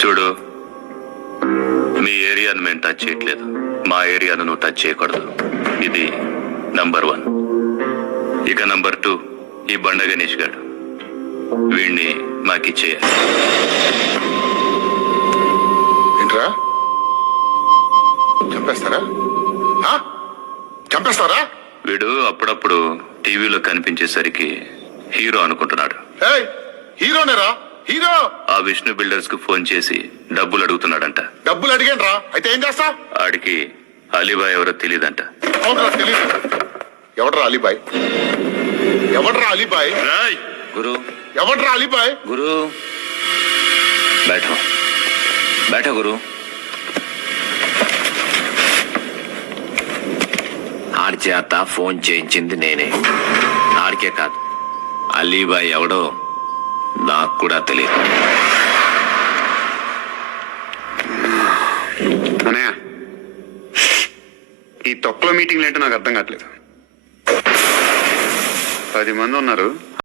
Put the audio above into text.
చూడు, మీ ఏరియాను మేము టచ్ చేయట్లేదు, మా ఏరియాను నువ్వు టచ్ చేయకూడదు. ఇది నంబర్ 1. ఇక నంబర్ 2, ఈ బండ గణేష్ గారు, వీణ్ణి మాకిచ్చేయాలి. ఏంట్రా, చంపేస్తారా? చంపేస్తారా? వీడు అప్పుడప్పుడు టీవీలో కనిపించేసరికి హీరో అనుకుంటున్నాడు. హీరోనేరా, హీరో. ఆ విష్ణు బిల్డర్స్ కు ఫోన్ చేసి డబ్బులు అడుగుతున్నాడంట. డబ్బులు అడిగాను రా, అయితే ఏం చేస్తా? ఆడికి అలీబాయ్ ఎవరో తెలియదంట. అవునరా, తెలీదు. ఎవడ్రా అలీబాయ్? ఎవడ్రా అలీబాయ్? రాయ్ గురు, ఎవడ్రా అలీబాయ్? గురు बैठो बैठो गुरु. ఆడి చేత ఫోన్ చేయించింది నేనే. ఆడికే కాదు, అలీబాయ్ ఎవడో నాకు కూడా తెలియదు. అనయ్య, ఈ తొక్కలో మీటింగ్లు ఏంటో నాకు అర్థం కావట్లేదు. 10 మంది ఉన్నారు,